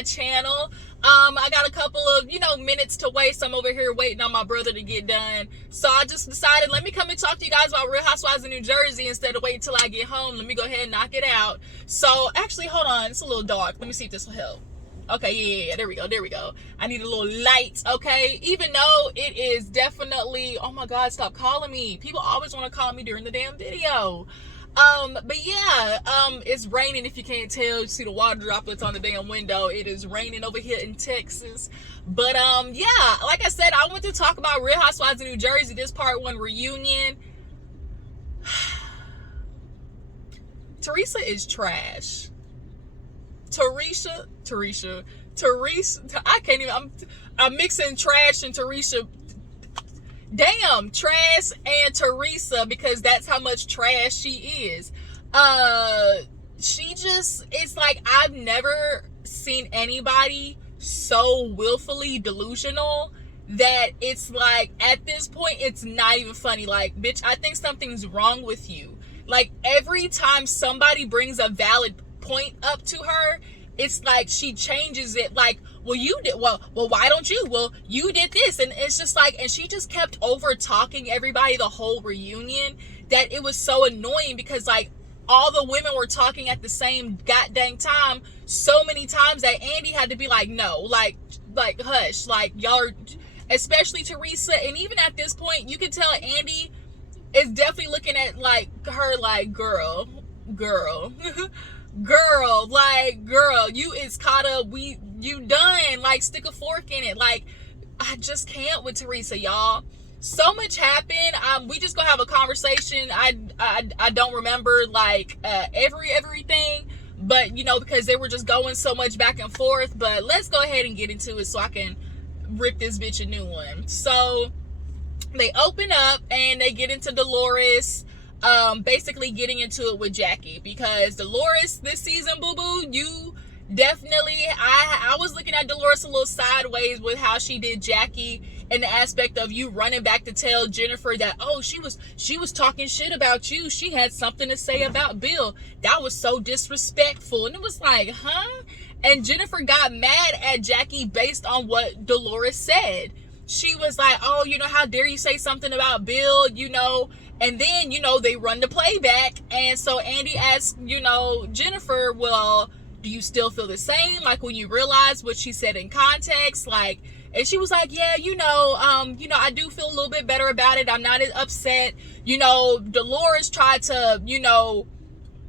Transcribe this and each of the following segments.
my channel. I got a couple of, minutes to waste. I'm over here waiting on my brother to get done. So I just decided, let me come and talk to you guys about Real Housewives of New Jersey instead of waiting till I get home. Let me go ahead and knock it out. So actually, hold on. It's a little dark. Let me see if this will help. Okay, yeah, there we go. I need a little light, okay? Even though it is definitely, oh my God, stop calling me. People always want to call me during the damn video. But yeah, it's raining if you can't tell. You see the water droplets on the damn window. It is raining over here in Texas. But yeah, like I said, I want to talk about Real Housewives of New Jersey, this part 1 reunion. Teresa is trash. Teresa, I can't even, I'm mixing trash and Teresa. Damn, trash and Teresa, because that's how much trash she is. She just, it's like, I've never seen anybody so willfully delusional that it's like, at this point, it's not even funny. Like, bitch, I think something's wrong with you. Like, every time somebody brings a valid point up to her, it's like she changes it. Like, well, you did, well, why don't you? Well, you did this. And it's just like, and she just kept over talking everybody the whole reunion, that it was so annoying, because like all the women were talking at the same goddamn time so many times that Andy had to be like, no, like hush, like y'all are, especially Teresa. And even at this point, you can tell Andy is definitely looking at like her like, girl, like, girl, you is caught up. You done. Like, stick a fork in it. Like, I just can't with Teresa, y'all. So much happened. We just gonna have a conversation. I don't remember like everything, but because they were just going so much back and forth. But let's go ahead and get into it so I can rip this bitch a new one. So they open up and they get into Dolores. Basically getting into it with Jackie, because Dolores this season, boo-boo, you definitely, I was looking at Dolores a little sideways with how she did Jackie, in the aspect of you running back to tell Jennifer that, oh, she was talking shit about you. She had something to say about Bill. That was so disrespectful. And it was like, huh? And Jennifer got mad at Jackie based on what Dolores said. She was like, oh, how dare you say something about Bill, and then, they run the playback. And so Andy asked, Jennifer, well, do you still feel the same? Like, when you realize what she said in context, like, and she was like, yeah, I do feel a little bit better about it. I'm not as upset. Dolores tried to,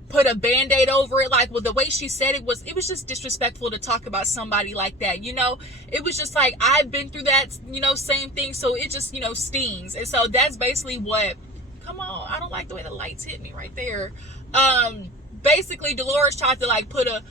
put a band-aid over it. Like, well, the way she said it was just disrespectful to talk about somebody like that. It was just like, I've been through that, same thing. So it just, stings. And so that's basically what, come on, I don't like the way the lights hit me right there. Basically Dolores tried to like put a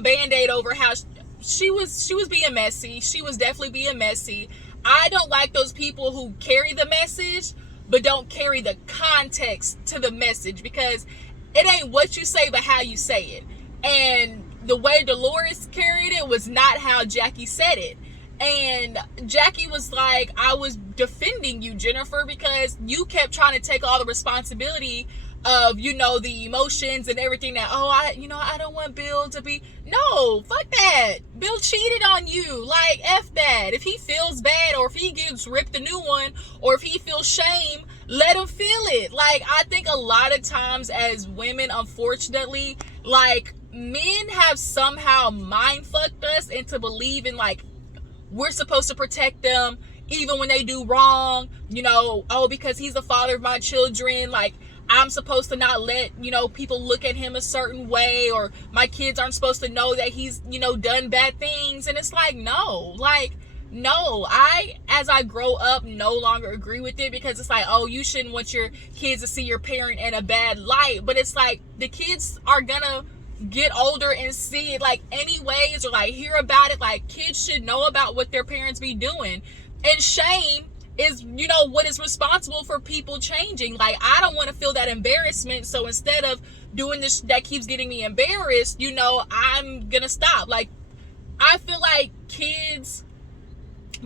band-aid over how she was being messy. She was definitely being messy. I don't like those people who carry the message but don't carry the context to the message, because it ain't what you say but how you say it. And the way Dolores carried it was not how Jackie said it. And Jackie was like, I was defending you, Jennifer, because you kept trying to take all the responsibility of, the emotions and everything that, oh, I don't want Bill to be, no, fuck that. Bill cheated on you. Like, F that. If he feels bad, or if he gets ripped a new one, or if he feels shame, let him feel it. Like, I think a lot of times as women, unfortunately, like, men have somehow mind fucked us into believing like we're supposed to protect them even when they do wrong, oh, because he's the father of my children, like, I'm supposed to not let, people look at him a certain way, or my kids aren't supposed to know that he's, done bad things. And it's like, no, as I grow up, no longer agree with it, because it's like, oh, you shouldn't want your kids to see your parent in a bad light. But it's like, the kids are gonna get older and see it like anyways, or like hear about it. Like, kids should know about what their parents be doing. And shame is, what is responsible for people changing. Like, I don't want to feel that embarrassment. So instead of doing this that keeps getting me embarrassed, I'm gonna stop. Like, I feel like kids,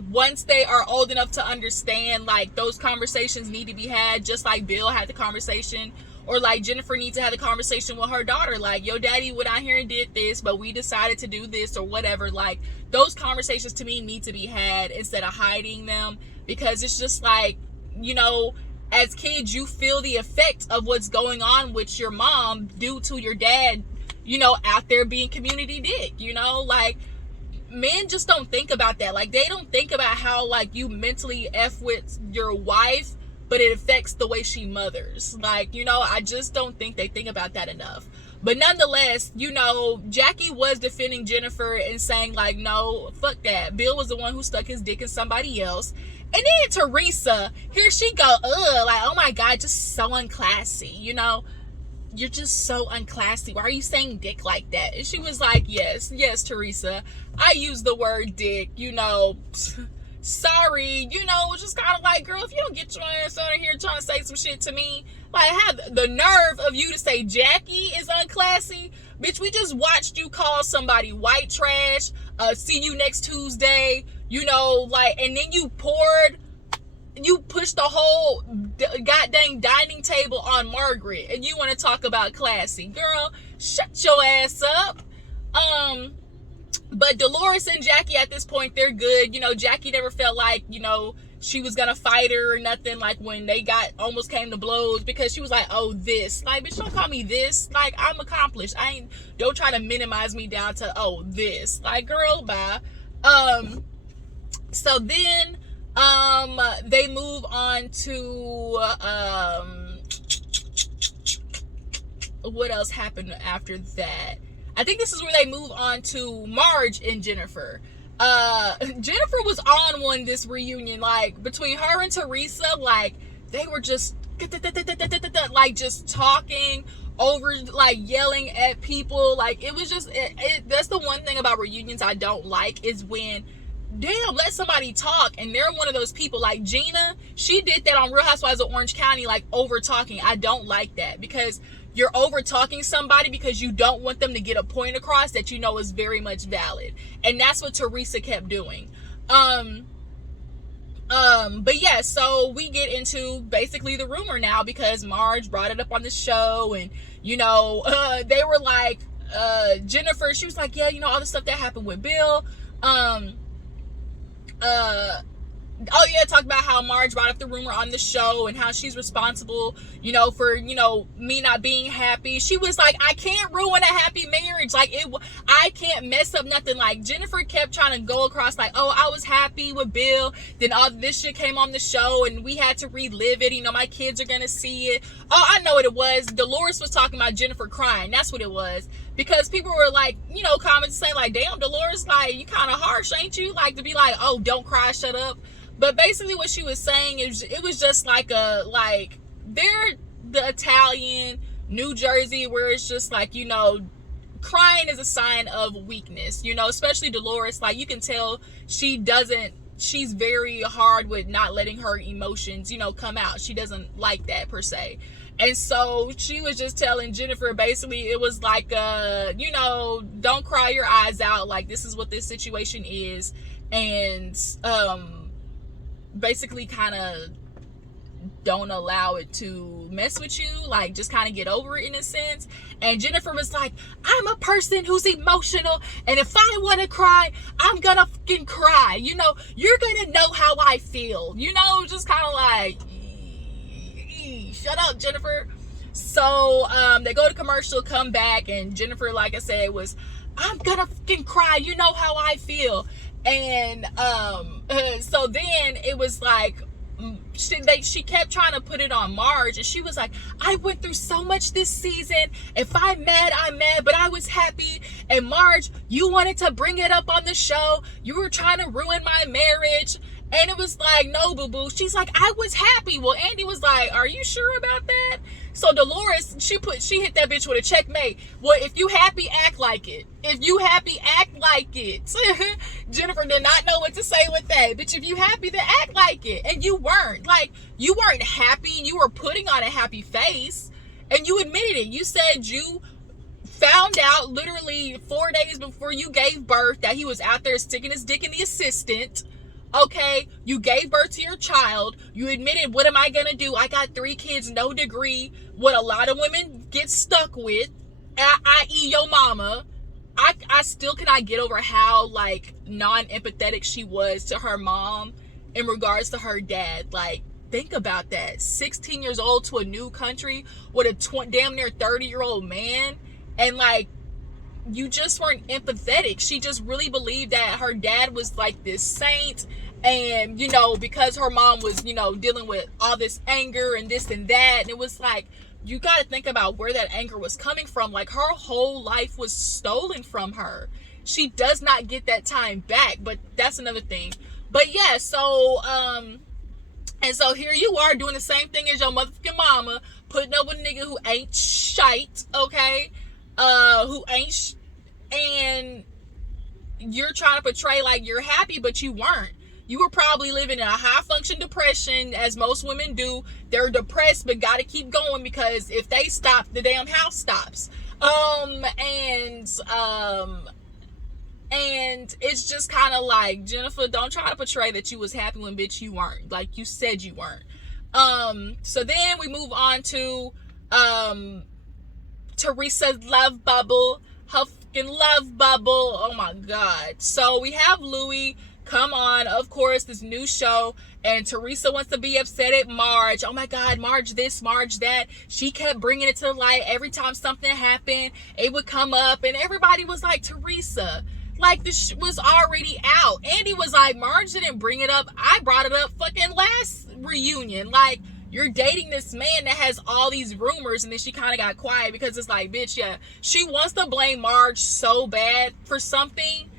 once they are old enough to understand, like, those conversations need to be had, just like Bill had the conversation Or like Jennifer needs to have a conversation with her daughter, like, your daddy went out here and did this, but we decided to do this or whatever. Like, those conversations to me need to be had instead of hiding them, because it's just like, you know, as kids, you feel the effect of what's going on with your mom due to your dad, you know, out there being community dick, you know, like, men just don't think about that. Like, they don't think about how, like, you mentally F with your wife, but it affects the way she mothers. Like, you know, I just don't think they think about that enough. But nonetheless, you know, Jackie was defending Jennifer and saying, like, no, fuck that. Bill was the one who stuck his dick in somebody else. And then Teresa, here she go, like, oh my God, just so unclassy, you know? You're just so unclassy. Why are you saying dick like that? And she was like, yes, Teresa, I use the word dick, you know. Sorry, you know, just kind of like, girl, if you don't get your ass out of here trying to say some shit to me, like, have the nerve of you to say Jackie is unclassy. Bitch, we just watched you call somebody white trash, see you next Tuesday, you know, like, and then you pushed the whole goddamn dining table on Margaret, and you want to talk about classy. Girl, shut your ass up. But Dolores and Jackie at this point, they're good. You know, Jackie never felt like, you know, she was gonna fight her or nothing, like when they almost came to blows, because she was like, oh, this, like, bitch, don't call me this, like, I'm accomplished. Don't try to minimize me down to, oh, this, like, girl, bye. So then they move on to what else happened after that? I think this is where they move on to Marge and Jennifer. Jennifer was on one this reunion, like, between her and Teresa, like, they were just like, just talking over, like, yelling at people. Like, it was just, that's the one thing about reunions I don't like, is when, damn, let somebody talk and they're one of those people. Like Gina, she did that on Real Housewives of Orange County, like, over talking. I don't like that, because you're over talking somebody because you don't want them to get a point across that you know is very much valid. And that's what Teresa kept doing. But yeah, so we get into basically the rumor now, because Marge brought it up on the show, and, you know, they were like, Jennifer, she was like, yeah, you know, all the stuff that happened with Bill. Oh yeah, talk about how Marge brought up the rumor on the show and how she's responsible, you know, for, you know, me not being happy. She was like, I can't ruin a happy marriage. Like, I can't mess up nothing. Like, Jennifer kept trying to go across, like, oh, I was happy with Bill, then all this shit came on the show and we had to relive it. You know, my kids are gonna see it. Oh, I know what it was. Dolores was talking about Jennifer crying. That's what it was. Because people were like, you know, comments saying like, damn, Dolores, like, you kind of harsh, ain't you? Like, to be like, oh, don't cry, shut up. But basically what she was saying is, it was just like they're the Italian New Jersey, where it's just like, you know, crying is a sign of weakness, you know, especially Dolores. Like, you can tell she's very hard with not letting her emotions, you know, come out. She doesn't like that per se. And so she was just telling Jennifer, basically, it was like, you know, don't cry your eyes out. Like, this is what this situation is. And, basically kind of don't allow it to mess with you, like, just kind of get over it in a sense. And Jennifer was like, I'm a person who's emotional, and if I want to cry, I'm gonna fucking cry, you know, you're gonna know how I feel, you know, just kind of like, shut up, Jennifer. So they go to commercial, come back, and Jennifer, like I said, was, I'm gonna fucking cry, you know how I feel. And so then it was like, she kept trying to put it on Marge, and she was like, I went through so much this season. If I'm mad, but I was happy. And Marge, you wanted to bring it up on the show. You were trying to ruin my marriage. And it was like, no, boo-boo. She's like, I was happy. Well, Andy was like, are you sure about that? So Dolores, she hit that bitch with a checkmate. Well, if you happy, act like it. If you happy, act like it. Jennifer did not know what to say with that. Bitch, if you happy, then act like it. And you weren't. Like, you weren't happy. You were putting on a happy face. And you admitted it. You said you found out literally 4 days before you gave birth that he was out there sticking his dick in the assistant. Okay, you gave birth to your child. You admitted, what am I gonna do? I got 3 kids, no degree. What a lot of women get stuck with, i.e. your mama. I still cannot get over how, like, non-empathetic she was to her mom in regards to her dad. Like, think about that. 16 years old to a new country with a damn near 30-year-old man. And, like, you just weren't empathetic. She just really believed that her dad was like this saint, and because her mom was dealing with all this anger and this and that, and it was like, you got to think about where that anger was coming from. Like, her whole life was stolen from her. She does not get that time back, but that's another thing. But yeah, so and so here you are doing the same thing as your motherfucking mama, putting up with a nigga who ain't shite, okay? Who ain't and you're trying to portray like you're happy, but you weren't. You were probably living in a high function depression, as most women do. They're depressed, but gotta keep going, because if they stop, the damn house stops. And it's just kind of like, Jennifer, don't try to portray that you was happy when, bitch, you weren't. Like you said you weren't. So then we move on to Teresa's love bubble. Her fucking love bubble. Oh my God. So we have Louis come on, of course, this new show, and Teresa wants to be upset at Marge. Oh my God, Marge this, Marge that. She kept bringing it to the light. Every time something happened, it would come up, and everybody was like, Teresa, like, this was already out. Andy was like, Marge didn't bring it up. I brought it up fucking last reunion. Like, you're dating this man that has all these rumors. And then she kind of got quiet, because it's like, bitch, yeah, she wants to blame Marge so bad for something,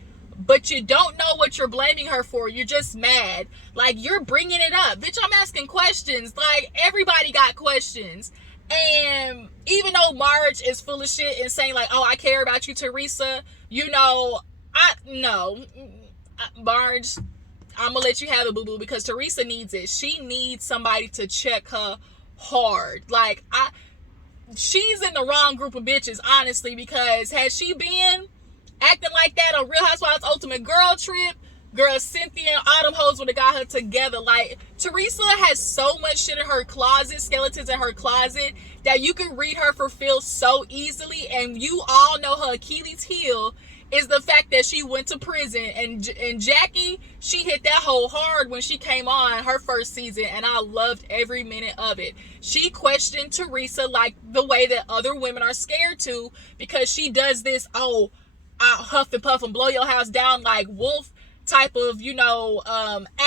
but you don't know what you're blaming her for. You're just mad. Like, you're bringing it up. Bitch, I'm asking questions. Like, everybody got questions. And even though Marge is full of shit and saying like, oh, I care about you, Teresa, Marge, I'm gonna let you have it, boo-boo, because Teresa needs it. She needs somebody to check her hard. Like, she's in the wrong group of bitches, honestly, because had she been acting like that on Real Housewives Ultimate Girl Trip, girl, Cynthia and Autumn hoes would have got her together. Like, Teresa has so much shit in her closet, skeletons in her closet, that you can read her for Phil so easily. And you all know her Achilles heel is the fact that she went to prison. And Jackie, she hit that hole hard when she came on her first season, and I loved every minute of it. She questioned Teresa like the way that other women are scared to, because she does this, I'll huff and puff and blow your house down like wolf type of,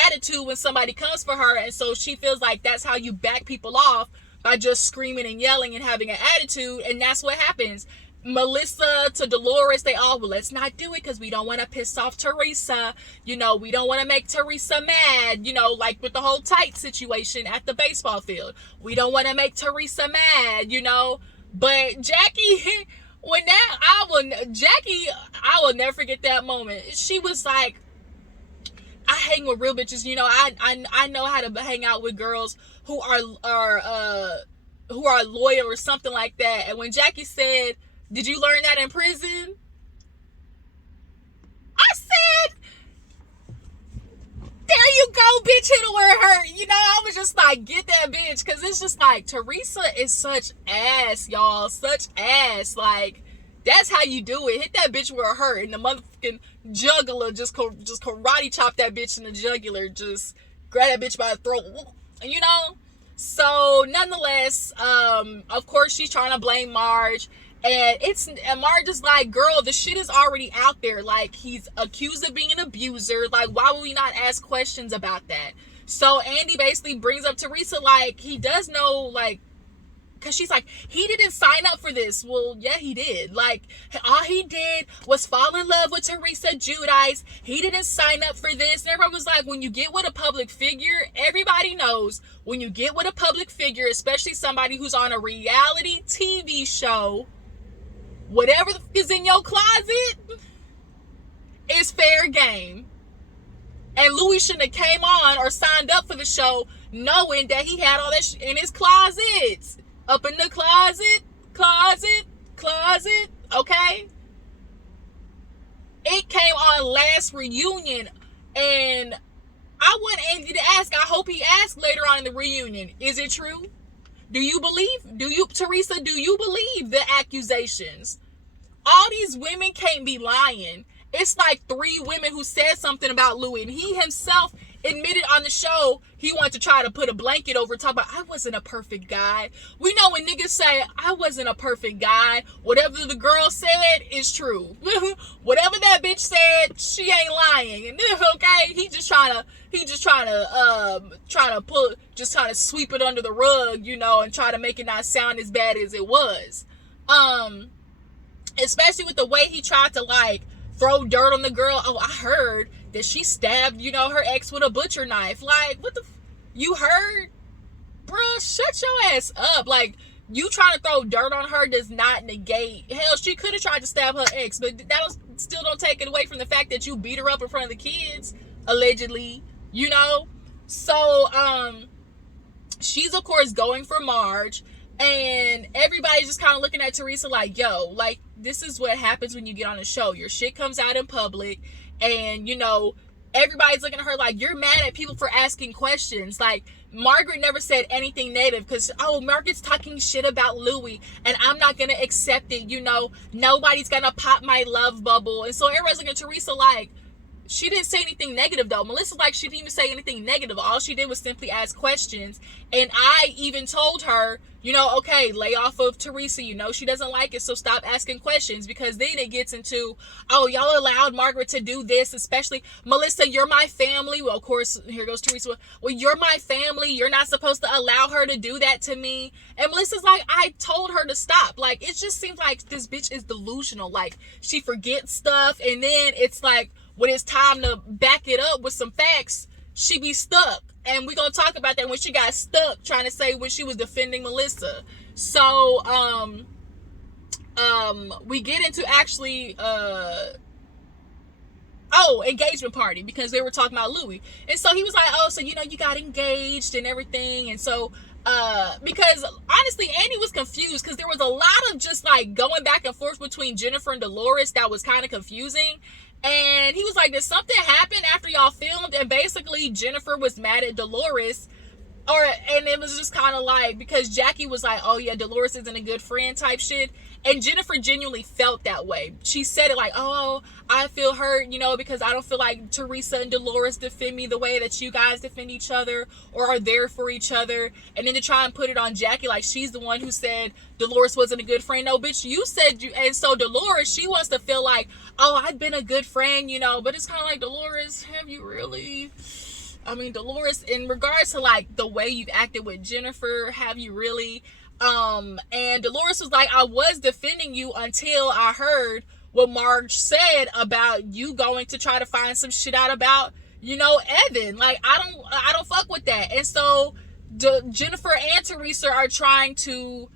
attitude when somebody comes for her. And so she feels like that's how you back people off, by just screaming and yelling and having an attitude. And that's what happens. Melissa to Dolores, they all, well, let's not do it because we don't want to piss off Teresa. We don't want to make Teresa mad, like with the whole tight situation at the baseball field. We don't want to make Teresa mad, But Jackie, I will never forget that moment. She was like, I hang with real bitches, I know how to hang out with girls who are loyal or something like that. And when Jackie said, did you learn that in prison? I said, there you go, bitch, hit her where it hurt. I was just like, get that bitch. Because it's just like, Teresa is such ass, y'all. Such ass. Like, that's how you do it. Hit that bitch where it hurt. And the motherfucking jugular just karate chop that bitch in the jugular. Just grab that bitch by the throat. So, nonetheless, of course, she's trying to blame Marge. And Marge is like, girl, the shit is already out there. Like, he's accused of being an abuser. Like, why would we not ask questions about that? So Andy basically brings up Teresa, like, he does know, like, because she's like, he didn't sign up for this. Well, yeah, he did. Like, all he did was fall in love with Teresa Giudices. He didn't sign up for this. And everyone was like, when you get with a public figure, everybody knows when you get with a public figure, especially somebody who's on a reality TV show, whatever is in your closet is fair game. And Louis shouldn't have came on or signed up for the show knowing that he had all that shit in his closet. Up in the closet, okay? It came on last reunion, and I want Andy to ask. I hope he asks later on in the reunion. Is it true? Teresa, do you believe the accusations? All these women can't be lying. It's like 3 women who said something about Louis, and he himself admitted on the show he wanted to try to put a blanket over top, but I wasn't a perfect guy. We know when niggas say, I wasn't a perfect guy, whatever the girl said is true. Whatever that bitch said, she ain't lying. Okay? He just trying to sweep it under the rug, and try to make it not sound as bad as it was. Especially with the way he tried to throw dirt on the girl. Oh, I heard that she stabbed, her ex with a butcher knife. Like, what the you heard? Bruh, shut your ass up. Like, you trying to throw dirt on her does not negate. Hell, she could have tried to stab her ex, but that still don't take it away from the fact that you beat her up in front of the kids, allegedly, So, she's, of course, going for Marge, and everybody's just kind of looking at Teresa like, yo, this is what happens when you get on a show. Your shit comes out in public, and, everybody's looking at her like, you're mad at people for asking questions. Like, Margaret never said anything negative because, Margaret's talking shit about Louis, and I'm not going to accept it, Nobody's going to pop my love bubble. And so everybody's looking at Teresa like, she didn't say anything negative, though. Melissa's like, she didn't even say anything negative. All she did was simply ask questions. And I even told her, okay, lay off of Teresa. She doesn't like it, so stop asking questions. Because then it gets into, y'all allowed Margaret to do this, especially Melissa, you're my family. Well, of course, here goes Teresa. Well, you're my family. You're not supposed to allow her to do that to me. And Melissa's like, I told her to stop. Like, it just seems like this bitch is delusional. Like, she forgets stuff, and then it's like, when it's time to back it up with some facts, she be stuck. And we're going to talk about that when she got stuck trying to say when she was defending Melissa. So, we get into actually, engagement party, because they were talking about Louis. And so he was like, so, you got engaged and everything. And so, because honestly, Andy was confused because there was a lot of just going back and forth between Jennifer and Dolores that was kind of confusing. And he was like, did something happen after y'all filmed? And basically Jennifer was mad at Dolores, and it was just kind of because Jackie was like, oh yeah, Dolores isn't a good friend type shit. And Jennifer genuinely felt that way. She said it like, I feel hurt, because I don't feel like Teresa and Dolores defend me the way that you guys defend each other or are there for each other. And then to try and put it on Jackie like she's the one who said Dolores wasn't a good friend. No, bitch, you said you. And so Dolores, she wants to feel like, I've been a good friend, but it's kind of like, Dolores, have you really? Dolores, in regards to the way you've acted with Jennifer, have you really? And Dolores was like, I was defending you until I heard what Marge said about you going to try to find some shit out about, Evan. Like, I don't fuck with that. And so Jennifer and Teresa are trying to,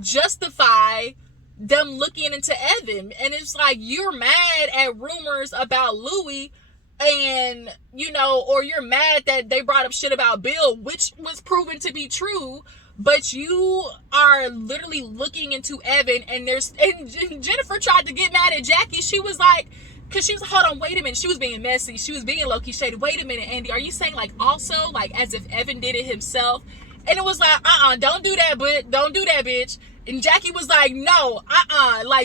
justify them looking into Evan. And it's like, you're mad at rumors about Louis, and or you're mad that they brought up shit about Bill, which was proven to be true, but you are literally looking into Evan. And Jennifer tried to get mad at Jackie. She was like, because she was like, hold on, wait a minute, she was being messy, she was being low-key shady. Wait a minute, Andy, are you saying also as if Evan did it himself? And it was like, don't do that, but don't do that, bitch. And Jackie was like, no,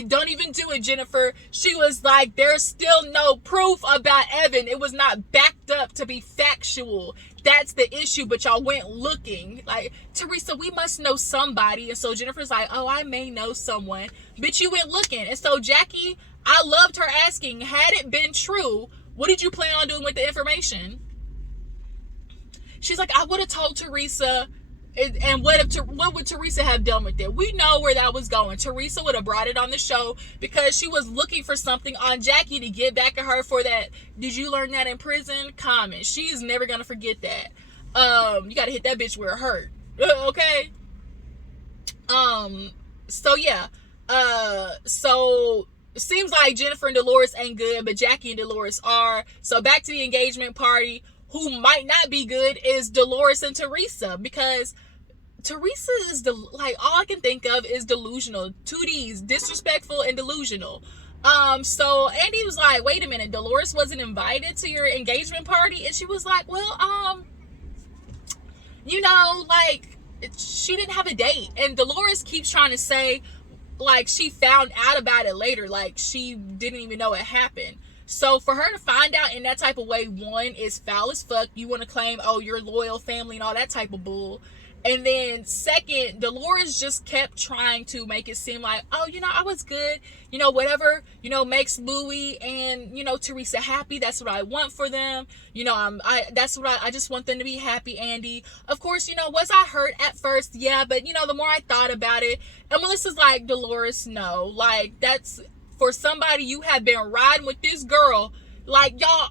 don't even do it, Jennifer. She was like, there's still no proof about Evan. It was not backed up to be factual. That's the issue, but y'all went looking. Like, Teresa, we must know somebody. And so Jennifer's like, I may know someone. Bitch, you went looking. And so Jackie, I loved her asking, had it been true, what did you plan on doing with the information? She's like, I would have told Teresa. And what would Teresa have done with it? We know where that was going. Teresa would have brought it on the show because she was looking for something on Jackie to get back at her for that. Did you learn that in prison? Comment. She's never going to forget that. You got to hit that bitch where it hurt. Okay? So yeah. So it seems like Jennifer and Dolores ain't good, but Jackie and Dolores are. So back to the engagement party. Who might not be good is Dolores and Teresa, because Teresa is all I can think of is delusional. 2 Ds, disrespectful and delusional. So Andy was like, wait a minute, Dolores wasn't invited to your engagement party? And she was like, well, like, she didn't have a date. And Dolores keeps trying to say, like, she found out about it later, like she didn't even know it happened. So for her to find out in that type of way, one, is foul as fuck. You want to claim, oh, you're loyal family and all that type of bull. And then second, Dolores just kept trying to make it seem like, oh, I was good, whatever, makes Louis and, Teresa happy. That's what I want for them. That's what I just want them to be happy, Andy. Of course, was I hurt at first? Yeah, but the more I thought about it, and Melissa's like, Dolores, no, like, that's for somebody, you have been riding with this girl, like, y'all,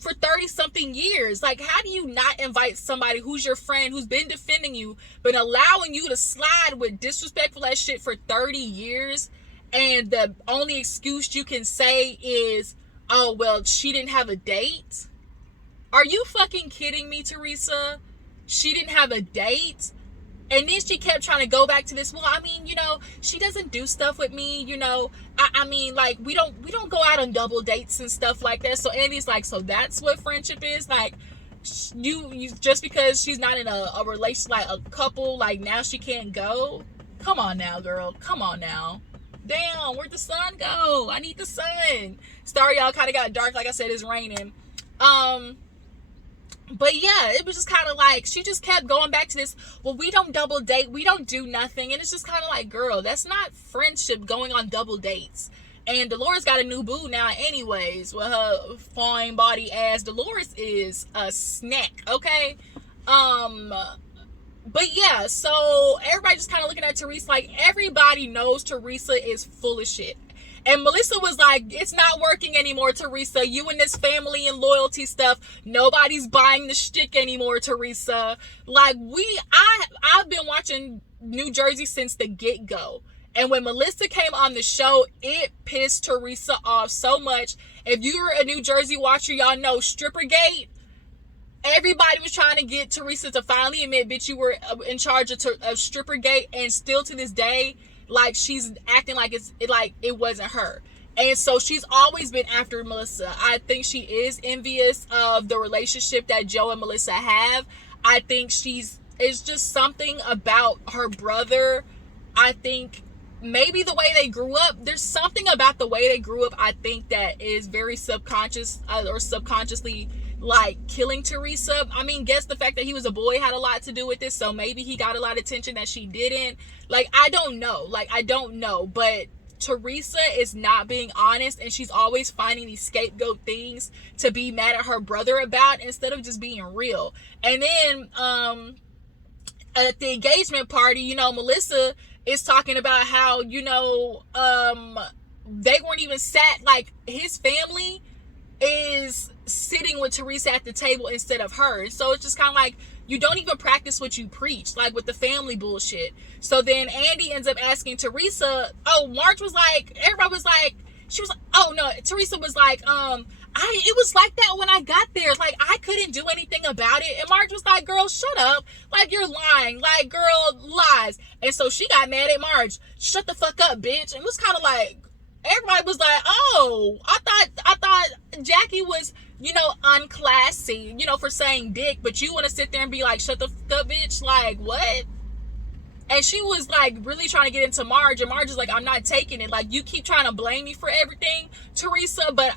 for 30 something years. Like, how do you not invite somebody who's your friend, who's been defending you, but allowing you to slide with disrespectful ass shit for 30 years? And the only excuse you can say is, oh, well, she didn't have a date. Are you fucking kidding me, Teresa? She didn't have a date? And then she kept trying to go back to this. Well, I mean, she doesn't do stuff with me. I mean, like, we don't go out on double dates and stuff like that. So Andy's like, so that's what friendship is? Like, you just because she's not in a relation, like a couple, like now she can't go? Come on now, girl. Come on now. Damn, where'd the sun go? I need the sun. Sorry, y'all, kind of got dark. Like I said, it's raining. But yeah, it was just kind of like, she just kept going back to this, well, we don't double date, we don't do nothing. And it's just kind of like, girl, that's not friendship, going on double dates. And Dolores got a new boo now anyways, with her fine body ass. Dolores is a snack, okay? But yeah, so everybody just kind of looking at Teresa like, everybody knows Teresa is full of shit. And Melissa was like, it's not working anymore, Teresa. You and this family and loyalty stuff, nobody's buying the shtick anymore, Teresa. Like, I've been watching New Jersey since the get-go. And when Melissa came on the show, it pissed Teresa off so much. If you're a New Jersey watcher, y'all know Strippergate. Everybody was trying to get Teresa to finally admit, bitch, you were in charge of Strippergate. And still to this day, like, she's acting like it wasn't her. And so she's always been after Melissa. I think she is envious of the relationship that Joe and Melissa have. I think it's just something about her brother. I think maybe the way they grew up, there's something about the way they grew up, I think, that is very subconscious or subconsciously, like, killing Teresa. I mean, guess the fact that he was a boy had a lot to do with this, so maybe he got a lot of attention that she didn't. Like, I don't know. But Teresa is not being honest, and she's always finding these scapegoat things to be mad at her brother about instead of just being real. And then at the engagement party, Melissa is talking about how, they weren't even sat, like, his family is sitting with Teresa at the table instead of her. So it's just kind of like, you don't even practice what you preach, like with the family bullshit. So then Andy ends up asking Teresa, oh, Marge was like, everybody was like, she was like, oh no, Teresa was like, it was like that when I got there. Like, I couldn't do anything about it. And Marge was like, girl, shut up. Like, you're lying. Like, girl, lies. And so she got mad at Marge. Shut the fuck up, bitch. And it was kind of like, everybody was like, oh, I thought Jackie was, unclassy, for saying dick, but you want to sit there and be like, shut the fuck up, bitch. Like, what? And she was like really trying to get into Marge, and Marge is like, I'm not taking it. Like, you keep trying to blame me for everything, Teresa, but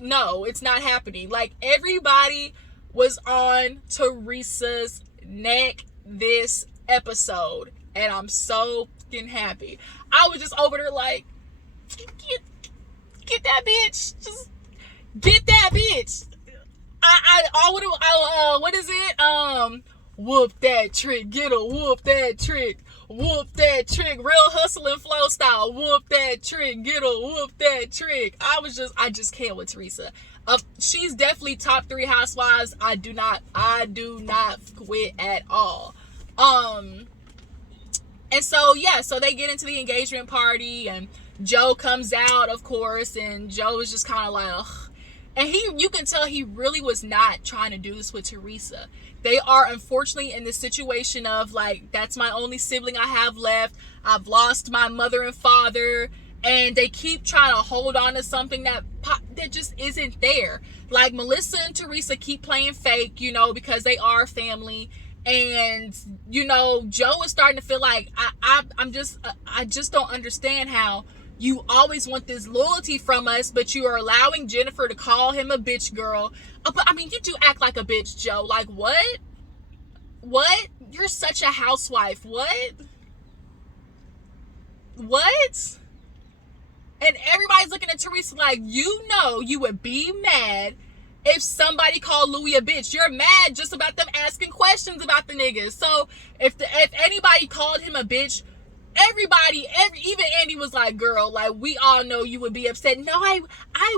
no, it's not happening. Like, everybody was on Teresa's neck this episode, and I'm so fucking happy. I was just over there like, get that bitch. Just get that bitch. What is it? Whoop that trick. Get a whoop that trick. Whoop that trick. Real Hustle and Flow style. Whoop that trick. Get a whoop that trick. I just can't with Teresa. She's definitely top 3 housewives. I do not quit at all. And so, yeah, so they get into the engagement party, and Joe comes out, of course, and Joe is just kind of like, ugh. And you can tell he really was not trying to do this with Teresa. They are, unfortunately, in this situation of, like, that's my only sibling I have left. I've lost my mother and father, and they keep trying to hold on to something that just isn't there. Like Melissa and Teresa keep playing fake, you know, because they are family. And you know, Joe is starting to feel like I just don't understand how you always want this loyalty from us, but you are allowing Jennifer to call him a bitch girl. But I mean, you do act like a bitch, Joe. Like what? What? You're such a housewife. What? What? And everybody's looking at Teresa like, you know, you would be mad if somebody called Louis a bitch. You're mad just about them asking questions about the niggas. So if anybody called him a bitch, even Andy was like, girl, like, we all know you would be upset. No, I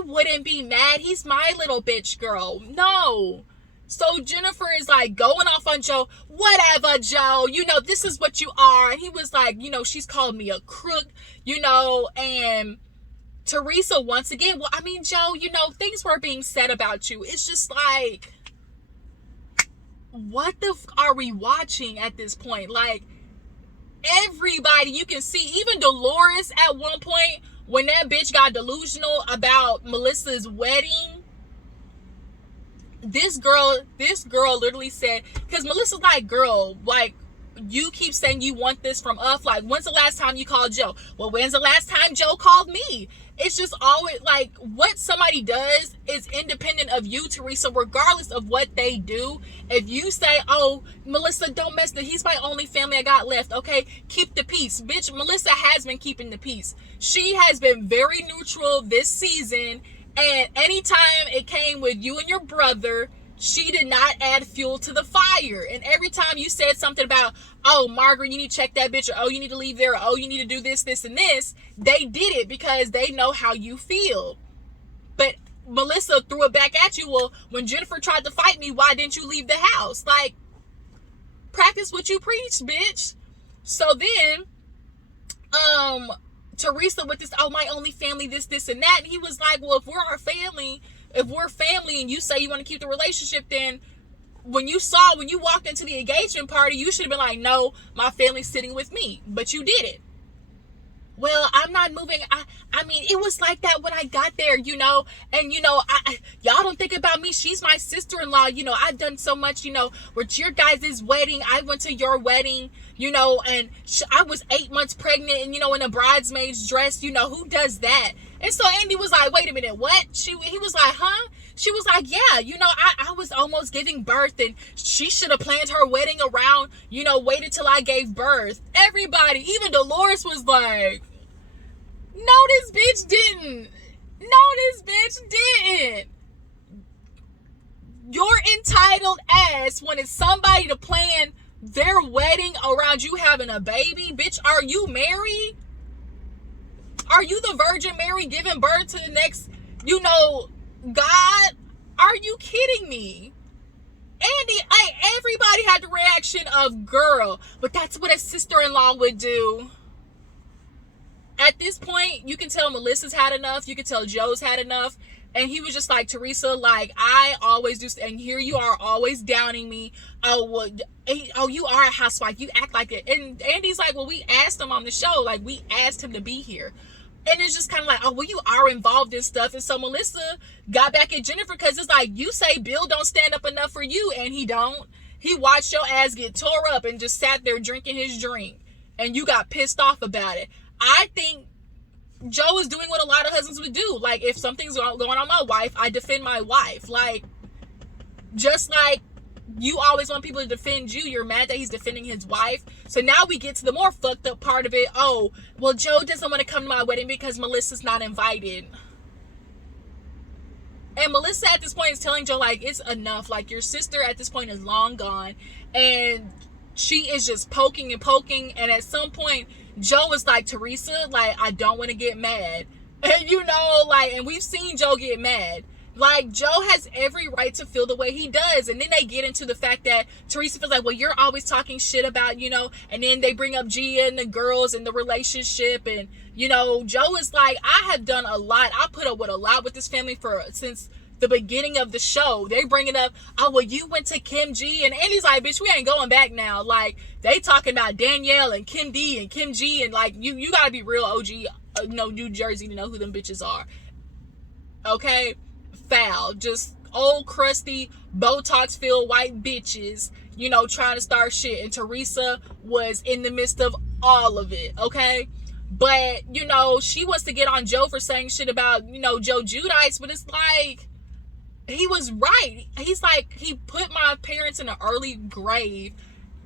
wouldn't be mad. He's my little bitch girl. No. So Jennifer is like going off on Joe. Whatever, Joe. You know, this is what you are. And he was like, you know, she's called me a crook, you know, and Teresa once again, well, I mean, Joe, you know, things were being said about you. It's just like, what the are we watching at this point? Like, everybody you can see, even Dolores at one point, when that bitch got delusional about Melissa's wedding, this girl literally said, because Melissa's like, girl, like, you keep saying you want this from us. Like, when's the last time you called Joe? Well, when's the last time Joe called me? It's just always like, what somebody does is independent of you, Teresa, regardless of what they do. If you say, oh, Melissa, don't mess with, he's my only family I got left. Okay, keep the peace. Bitch, Melissa has been keeping the peace. She has been very neutral this season. And anytime it came with you and your brother, she did not add fuel to the fire. And every time you said something about, oh, Margaret, you need to check that bitch, or oh, you need to leave there, or oh, you need to do this, this, and this, they did it because they know how you feel. But Melissa threw it back at you. Well, when Jennifer tried to fight me, why didn't you leave the house? Like, practice what you preach, bitch. So then, Teresa with this, oh, my only family, this, and that. And he was like, well, if we're family and you say you want to keep the relationship, then when you walked into the engagement party, you should have been like, no, my family's sitting with me. But you did it. Well, I'm not moving. I mean, it was like that when I got there, you know, and, you know, y'all don't think about me. She's my sister-in-law. You know, I've done so much, you know, with your guys' wedding. I went to your wedding, you know, and I was 8 months pregnant and, you know, in a bridesmaid's dress. You know, who does that? And so Andy was like, wait a minute, what? He was like, huh? She was like, yeah, you know, I was almost giving birth and she should have planned her wedding around, you know, waited till I gave birth. Everybody, even Dolores was like, no, this bitch didn't. No, this bitch didn't. Your entitled ass wanted somebody to plan their wedding around you having a baby. Bitch, are you married? Are you the Virgin Mary giving birth to the next, you know, God? Are you kidding me? Andy, everybody had the reaction of, girl, but that's what a sister-in-law would do. At this point, you can tell Melissa's had enough. You can tell Joe's had enough. And he was just like, Teresa, like, I always do. And here you are always downing me. Oh, well, oh, you are a housewife. You act like it. And Andy's like, well, we asked him on the show. Like, we asked him to be here. And it's just kind of like, oh, well, you are involved in stuff. And so Melissa got back at Jennifer because it's like, you say Bill don't stand up enough for you. And he don't. He watched your ass get tore up and just sat there drinking his drink. And you got pissed off about it. I think Joe is doing what a lot of husbands would do. Like, if something's going on my wife, I defend my wife. Like, just like you always want people to defend you, you're mad that he's defending his wife. So now we get to the more fucked up part of it. Oh, well, Joe doesn't want to come to my wedding because Melissa's not invited. And Melissa at this point is telling Joe, like, it's enough. Like, your sister at this point is long gone. And she is just poking and poking. And at some point, Joe was like, Teresa, like, I don't want to get mad. And, you know, like, and we've seen Joe get mad. Like, Joe has every right to feel the way he does. And then they get into the fact that Teresa feels like, well, you're always talking shit about, you know, and then they bring up Gia and the girls and the relationship. And, you know, Joe is like, I have done a lot. I put up with a lot with this family since the beginning of the show. They bring it up, oh, well, you went to Kim G. And Andy's like, bitch, we ain't going back now. Like, they talking about Danielle and Kim D and Kim G. And, like, you got to be real OG New Jersey to know who them bitches are. Okay? Foul. Just old, crusty, Botox-filled white bitches, trying to start shit. And Teresa was in the midst of all of it, okay? But, she wants to get on Joe for saying shit about, Joe Giudices, but it's like, he was right. He's like, he put my parents in an early grave.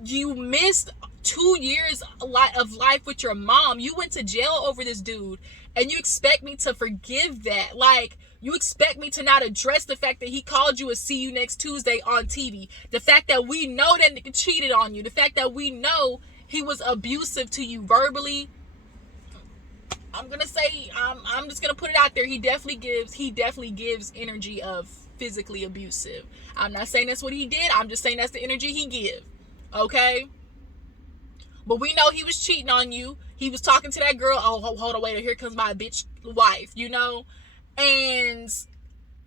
You missed 2 years of life with your mom. You went to jail over this dude, and you expect me to forgive that? Like, you expect me to not address the fact that he called you a see you next Tuesday on TV? The fact that we know that nigga cheated on you? The fact that we know he was abusive to you verbally? I'm gonna say, I'm just gonna put it out there. He definitely gives energy of physically abusive. I'm not saying that's what he did. I'm just saying that's the energy he give. Okay? But we know he was cheating on you. He was talking to that girl. Oh, hold on, wait, here comes my bitch wife, And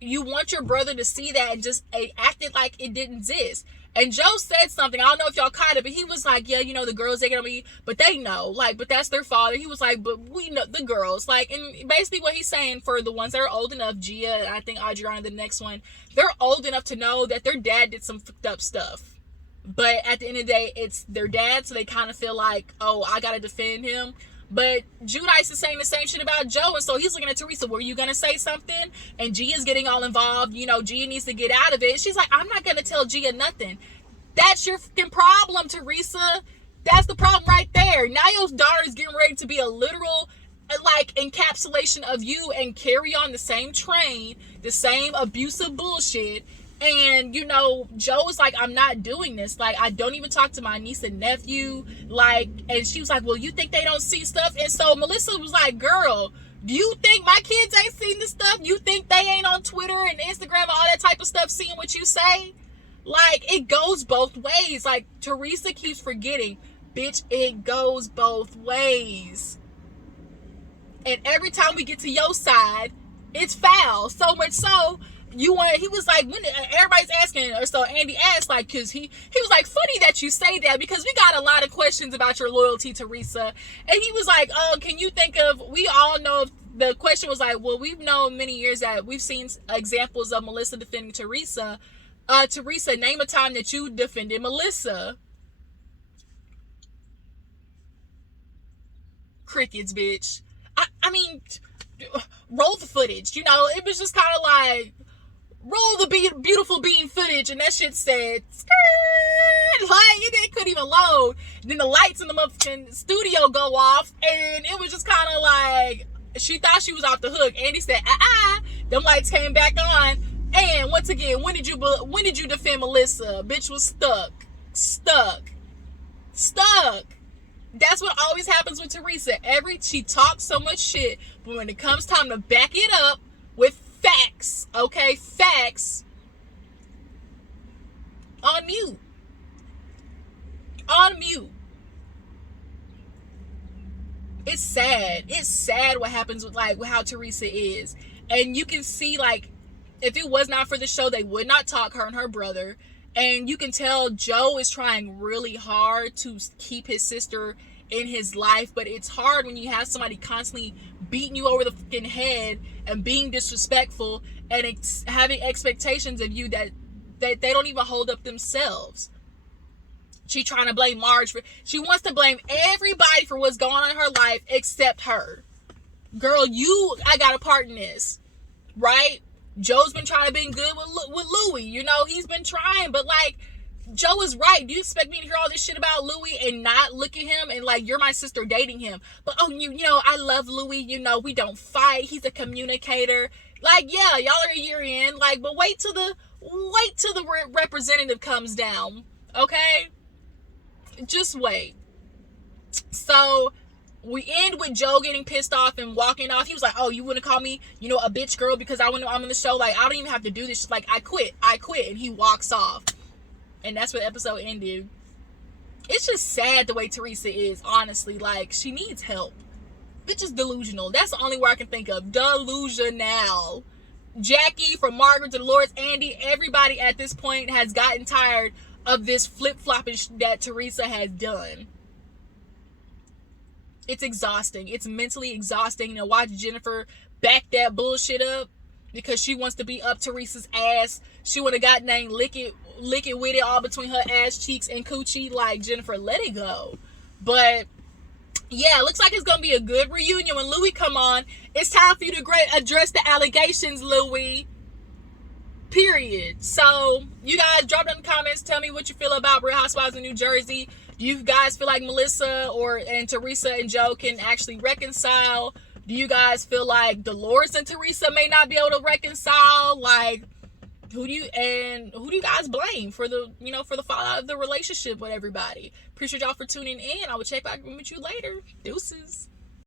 you want your brother to see that and just acted like it didn't exist. And Joe said something, I don't know if y'all caught it, but he was like, yeah, the girls, they get on me, but they know, like, but that's their father. He was like, but we know the girls, like, and basically what he's saying for the ones that are old enough, Gia, I think Adriana, the next one, they're old enough to know that their dad did some fucked up stuff. But at the end of the day, it's their dad, so they kind of feel like, oh, I gotta defend him. But Giudice is saying the same shit about Joe, and so he's looking at Teresa, were you gonna say something? And Gia's getting all involved, Gia needs to get out of it. She's like, I'm not gonna tell Gia nothing. That's your fucking problem, Teresa. That's the problem right there. Now your daughter's getting ready to be a literal, like, encapsulation of you and carry on the same train, the same abusive bullshit. And, Joe was like, I'm not doing this. Like, I don't even talk to my niece and nephew. Like, and she was like, well, you think they don't see stuff? And so Melissa was like, girl, do you think my kids ain't seen this stuff? You think they ain't on Twitter and Instagram and all that type of stuff seeing what you say? Like, it goes both ways. Like, Teresa keeps forgetting, bitch, it goes both ways. And every time we get to your side, it's foul. So much so, he was like, when everybody's asking, or so Andy asked, like, because he was like, funny that you say that, because we got a lot of questions about your loyalty, Teresa. And he was like, can you think of, we all know, the question was like, well, we've known many years that we've seen examples of Melissa defending Teresa. Teresa, name a time that you defended Melissa. Crickets, bitch. I mean, roll the footage. It was just kind of like, roll the beautiful bean footage, and that shit said, skirt, like, it couldn't even load. Then the lights in the motherfucking studio go off, and it was just kind of like, she thought she was off the hook. Andy said, them lights came back on. And once again, when did you defend Melissa? Bitch was stuck. That's what always happens with Teresa. She talks so much shit, but when it comes time to back it up with facts, okay, facts, on mute. It's sad what happens with, like, how Teresa is. And you can see, like, if it was not for the show, they would not talk, her and her brother. And you can tell Joe is trying really hard to keep his sister in his life, but it's hard when you have somebody constantly beating you over the fucking head and being disrespectful and having expectations of you that they don't even hold up themselves. She trying to blame Marge she wants to blame everybody for what's going on in her life except her. Girl, I got a part in this, right? Joe's been trying to be good with Louis. He's been trying, but, like, Joe is right. Do you expect me to hear all this shit about Louis and not look at him and, like, you're my sister dating him? But, I love Louis. We don't fight. He's a communicator. Like, yeah, y'all are a year in. Like, but wait till the representative comes down. Okay? Just wait. So we end with Joe getting pissed off and walking off. He was like, oh, you wouldn't call me, a bitch girl because I'm on the show? Like, I don't even have to do this. Like, I quit. And he walks off. And that's where the episode ended. It's just sad the way Teresa is, honestly. Like, she needs help. Bitch is delusional. That's the only word I can think of. Delusional. Jackie, from Margaret to Dolores, Andy, everybody at this point has gotten tired of this flip-flopping that Teresa has done. it's exhausting. It's mentally exhausting to watch Jennifer back that bullshit up because she wants to be up Teresa's ass. She would have got named lick it with it all between her ass cheeks and coochie. Like, Jennifer, let it go. But yeah, it looks like it's gonna be a good reunion when Louis come on. It's time for you to address the allegations, Louis. Period. So you guys drop it in the comments. Tell me what you feel about Real Housewives of New Jersey. Do you guys feel like Melissa and Teresa and Joe can actually reconcile? Do you guys feel like Dolores and Teresa may not be able to reconcile? Like, who do you guys blame for the fallout of the relationship with everybody? Appreciate y'all for tuning in. I will check back with you later. Deuces.